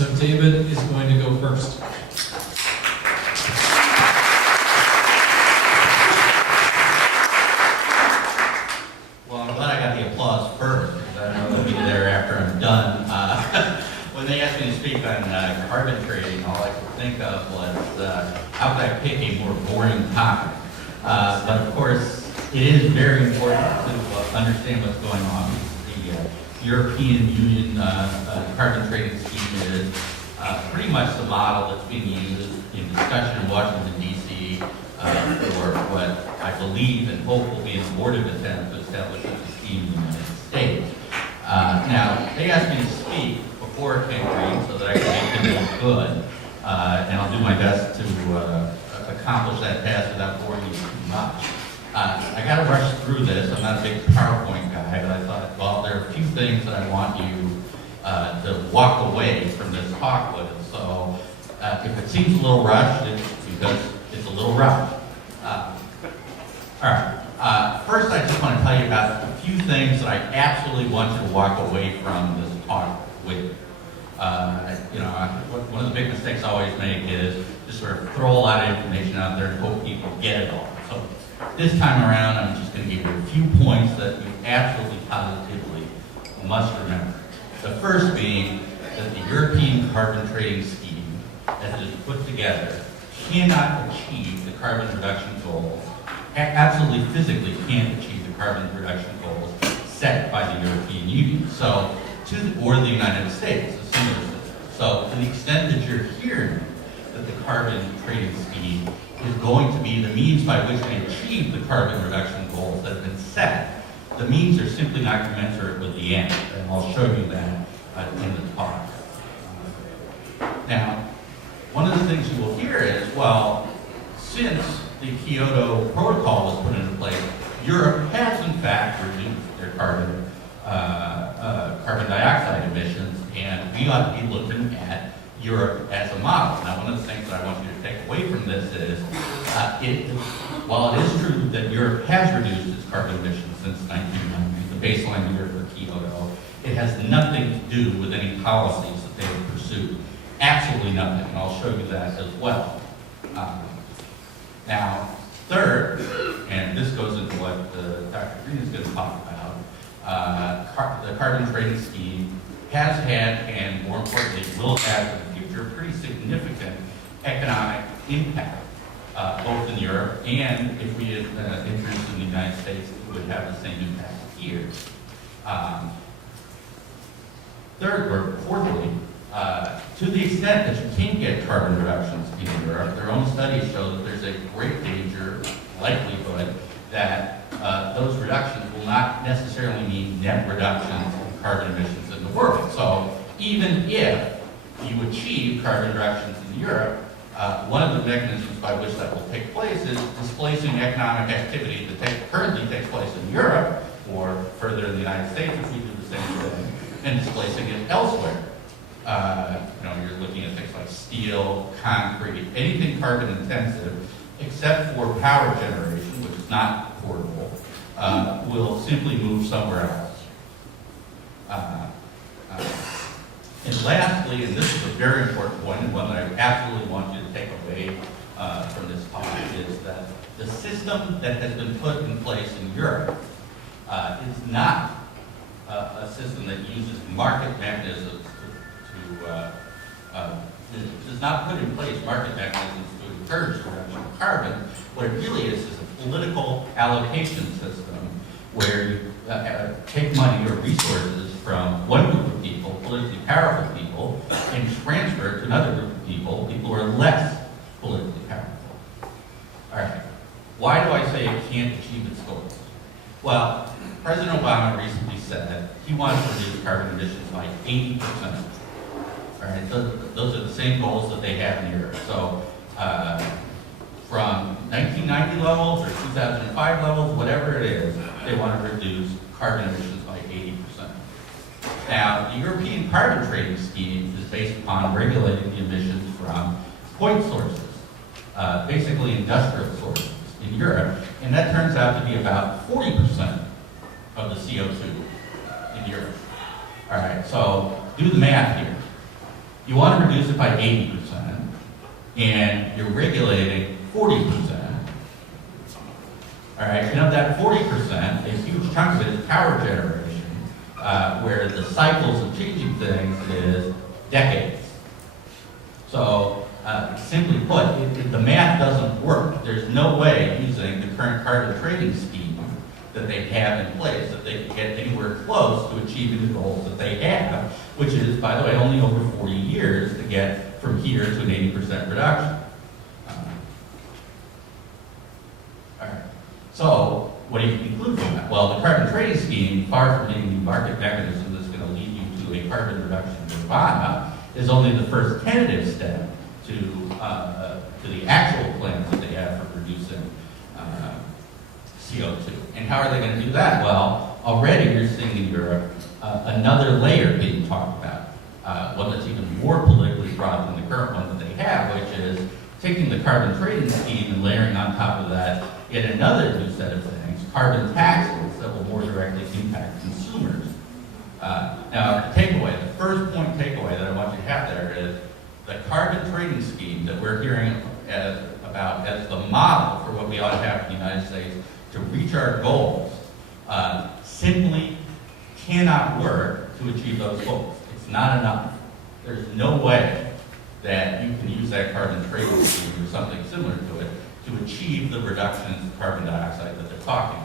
so David is going to go first. Well, I'm glad I got the applause first, because I know they'll be there after I'm done. When they asked me to speak on carbon trading, all I could think of was how could I pick a more boring topic? But of course, it is very important to understand what's going on. The European Union carbon trading scheme is pretty much the model that's being used in discussion in Washington, D.C. For what I believe and hope will be an abortive attempt to establish a scheme in the United States. Now, they asked me to speak before it came green so that I can make them look good, and I'll do my best to accomplish that task without boring you too much. I got to rush through this. I'm not a big PowerPoint guy, but I thought, well, there are a few things that I want you to walk away from this talk with. So if it seems a little rushed, it's because it's a little rushed. All right. First, I just want to tell you about a few things that I absolutely want you to walk away from this talk with. One of the big mistakes I always make is just sort of throw a lot of information out there and hope people get it all. So this time around, I'm just going to give you a few points that you absolutely positively must remember. The first being that the European carbon trading scheme, as it is put together, cannot achieve the carbon reduction goals, absolutely physically can't achieve the carbon reduction goals set by the European Union. So, or the United States, a similar system. So to the extent that you're hearing that the carbon trading scheme is going to be the means by which we achieve the carbon reduction goals that have been set, the means are simply not commensurate with the end, and I'll show you that in the talk. Now, one of the things you will hear is, well, since the Kyoto Protocol was put into place, Europe has in fact reduced their carbon dioxide emissions, and we ought to be looking at Europe as a model. Now, one of the things that I want you to take away from this is, while it is true that Europe has reduced its carbon emissions since 1990, the baseline year for Kyoto, it has nothing to do with any policies that they have pursued. Absolutely nothing, and I'll show you that as well. Now, third, and this goes into what Dr. Green is going to talk about, the carbon trading scheme has had, and more importantly, will have in the future, pretty significant economic impact, both in Europe and if we had introduced in the United States, it would have the same impact here. Third, or fourthly, to the extent that you can get carbon reductions in Europe, their own studies show that there's a great danger, likelihood, that those reductions will not necessarily mean net reductions in carbon emissions in the world. So even if you achieve carbon reductions in Europe, one of the mechanisms by which that will take place is displacing economic activity that currently takes place in Europe, or further in the United States if we do the same thing, and displacing it elsewhere. You're looking at things like steel, concrete, anything carbon intensive, except for power generation, which is not portable, will simply move somewhere else. And lastly, and this is a very important point, and one that I absolutely want you to take away from this talk, is that the system that has been put in place in Europe is not a system that uses market mechanisms does not put in place market mechanisms to encourage the reduction of carbon. What it really is a political allocation system where you take money or resources from one group of people, politically powerful people, and transfer it to another group of people who are less politically powerful. All right. Why do I say it can't achieve its goals? Well, President Obama recently said he wants to reduce carbon emissions by 80%. All right, those are the same goals that they have in Europe. So from 1990 levels or 2005 levels, whatever it is, they want to reduce carbon emissions by 80%. Now, the European carbon trading scheme is based upon regulating the emissions from point sources, basically industrial sources in Europe, and that turns out to be about 40% of the CO2 in Europe. All right, so do the math here. You want to reduce it by 80%, and you're regulating 40%. All right, and of that 40%, a huge chunk of it is power generation, where the cycles of changing things is decades. So, simply put, the math doesn't work. There's no way using the current carbon trading scheme that they have in place that they can get anywhere close to achieving the goals that they have, which is, by the way, only over 40 years to get from here to an 80% reduction. All right. So, what do you conclude from that? Well, the carbon trading scheme, far from being the market mechanism that's going to lead you to a carbon reduction nirvana, is only the first tentative step to the actual plans that they have for reducing CO2. And how are they going to do that? Well, already you're seeing in Europe another layer being talked about, one that's even more politically fraught than the current one that they have, which is taking the carbon trading scheme and layering on top of that yet another new set of things, carbon taxes that will more directly impact consumers. Now, the takeaway, the first point takeaway that I want you to have there is the carbon trading scheme that we're hearing about as the model for what we ought to have in the United States to reach our goals simply cannot work to achieve those goals. It's not enough. There's no way that you can use that carbon trading scheme or something similar to it to achieve the reductions in carbon dioxide that they're talking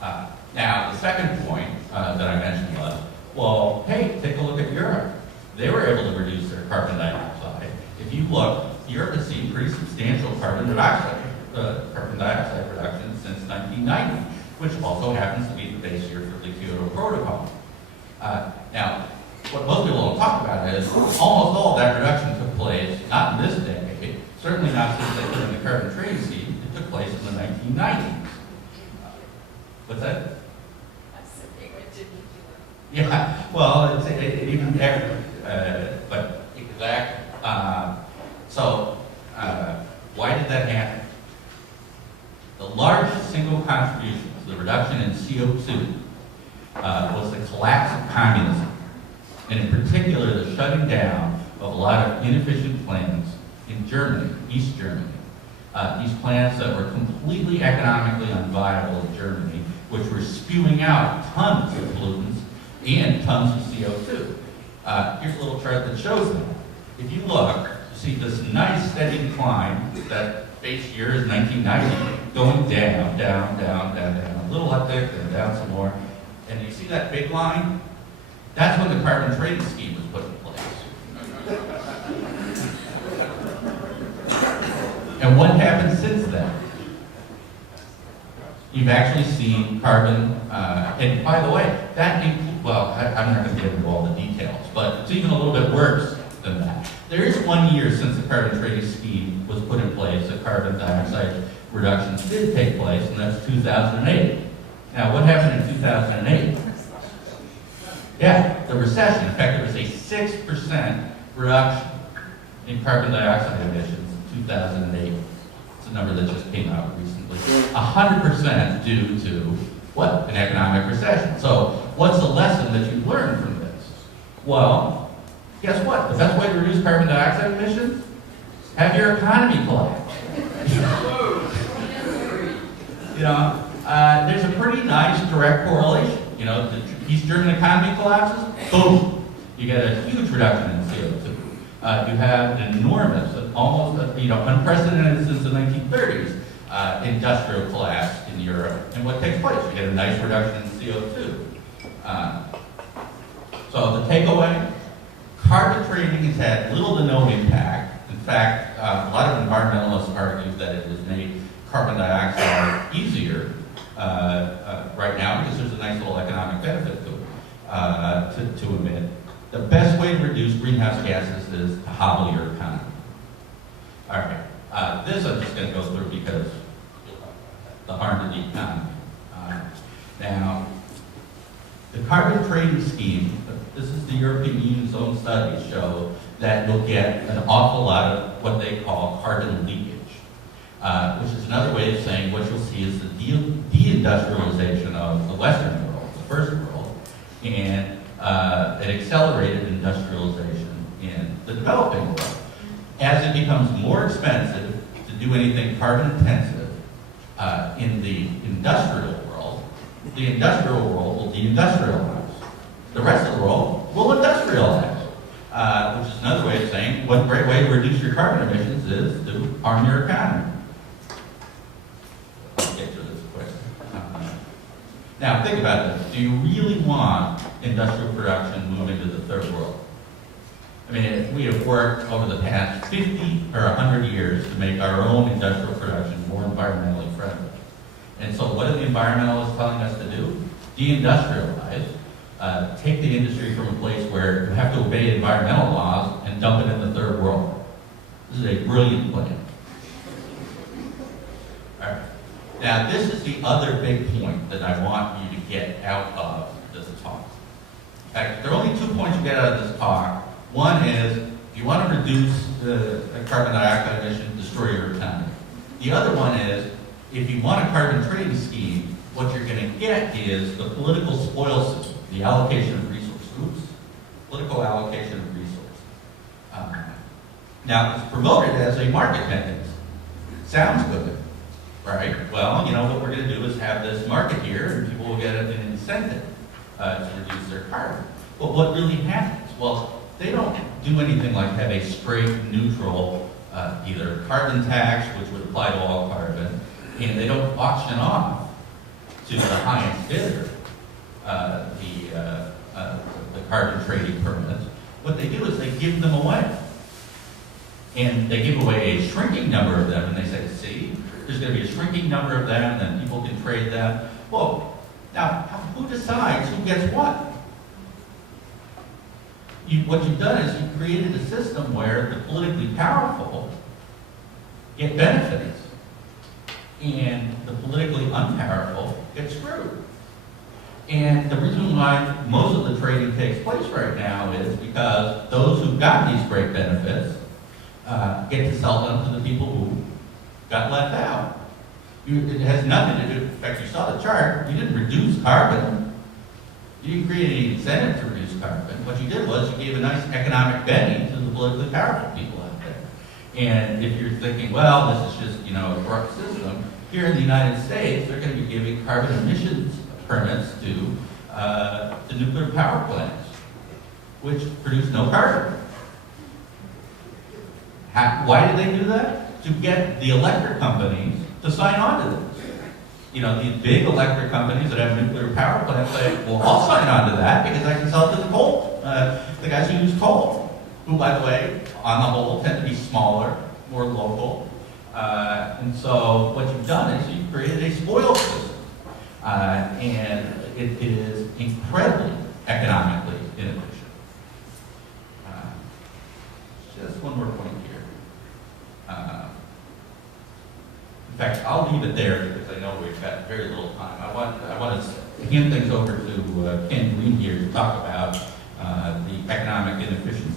about. Now, the second point that I mentioned was, well, hey, take a look at Europe. They were able to reduce their carbon dioxide. If you look, Europe has seen pretty substantial carbon dioxide reductions since 1990, which also happens to be the base year for the Kyoto Protocol. Now, what most people don't talk about is almost all of that reduction took place, not in this decade, certainly not since they put in the carbon trading scheme. It took place in the 1990s. What's that? Yeah, well, it even but exactly. Why did that happen? The largest single contribution to the reduction in CO2 was the collapse of communism, and in particular the shutting down of a lot of inefficient plants in Germany, East Germany. These plants that were completely economically unviable in Germany, which were spewing out tons of pollutants and tons of CO2. Here's a little chart that shows that. If you look, you see this nice steady decline. That base year is 1990, going down, down, down, down, down, a little uptick, then down some more. And you see that big line? That's when the carbon trading scheme was put in place. And what happened since then? You've actually seen carbon, and by the way, that includes, well, I'm not going to get into all the details, but it's even a little bit worse than that. There is 1 year since the carbon trading scheme was put in place that carbon dioxide reductions did take place, and that's 2008. Now, what happened in 2008? Yeah, the recession. In fact, there was a 6% reduction in carbon dioxide emissions in 2008. It's a number that just came out recently. 100% due to what? An economic recession. So what's the lesson that you learned from this? Well, guess what? The best way to reduce carbon dioxide emissions? Have your economy collapse. There's a pretty nice direct correlation. The East German economy collapses, boom, you get a huge reduction in CO2. You have an enormous, almost unprecedented since the 1930s, industrial collapse in Europe. And what takes place? You get a nice reduction in CO2. So the takeaway, carbon trading has had little to no impact. In fact, a lot of environmentalists argue that it has made carbon dioxide easier right now because there's a nice little economic benefit to emit. The best way to reduce greenhouse gases is to hobble your economy. All right, this I'm just going to go through because the harm to the economy. Now, the carbon trading scheme, this is the European Union's own studies show that you'll get an awful lot of what they call carbon leakage, which is another way of saying what you'll see is the deindustrialization of the Western world, the first world, and an accelerated industrialization in developing world. As it becomes more expensive to do anything carbon intensive in the industrial world will deindustrialize. The rest of the world will industrialize, which is another way of saying one great way to reduce your carbon emissions is to harm your economy. Let's get to this quick. Now think about this. Do you really want industrial production moving to the third world? I mean, we have worked over the past 50 or 100 years to make our own industrial production more environmentally friendly. And so what are the environmentalists telling us to do? Deindustrialize. Take the industry from a place where you have to obey environmental laws and dump it in the third world. This is a brilliant plan. All right. Now, this is the other big point that I want you to get out of this talk. In fact, there are only 2 points you get out of this talk. One is, if you want to reduce the carbon dioxide emission, destroy your economy. The other one is, if you want a carbon trading scheme, what you're going to get is the political spoil system, the allocation of resource groups, political allocation of resource. Now, it's promoted as a market mechanism. Sounds good, right? Well, you know, what we're going to do is have this market here, and people will get an incentive to reduce their carbon. But what really happens? Well, they don't do anything like have a straight, neutral, either carbon tax, which would apply to all carbon, and they don't auction off to the highest bidder the carbon trading permits. What they do is they give them away. And they give away a shrinking number of them, and they say, see, there's going to be a shrinking number of them, and then people can trade them. Well, now, who decides who gets what? What you've done is you've created a system where the politically powerful get benefits, and the politically unpowerful get screwed. And the reason why most of the trading takes place right now is because those who've got these great benefits get to sell them to the people who got left out. It has nothing to do, in fact, you saw the chart, you didn't reduce carbon. You didn't create any incentive to reduce carbon. What you did was you gave a nice economic benefit to the politically powerful people out there. And if you're thinking, well, this is just, you know, a corrupt system, here in the United States, they're going to be giving carbon emissions permits to nuclear power plants, which produce no carbon. Why did they do that? To get the electric companies to sign on to this. You know, these big electric companies that have nuclear power plants say, well, I'll sign on to that because I can sell it to the coal, the guys who use coal, who, by the way, on the whole, tend to be smaller, more local. And so what you've done is you've created a spoil system. And it is incredibly economically inefficient. Just one more point here. In fact, I'll leave it there because I know we've got very little time. I want to hand things over to Ken Green here to talk about the economic inefficiency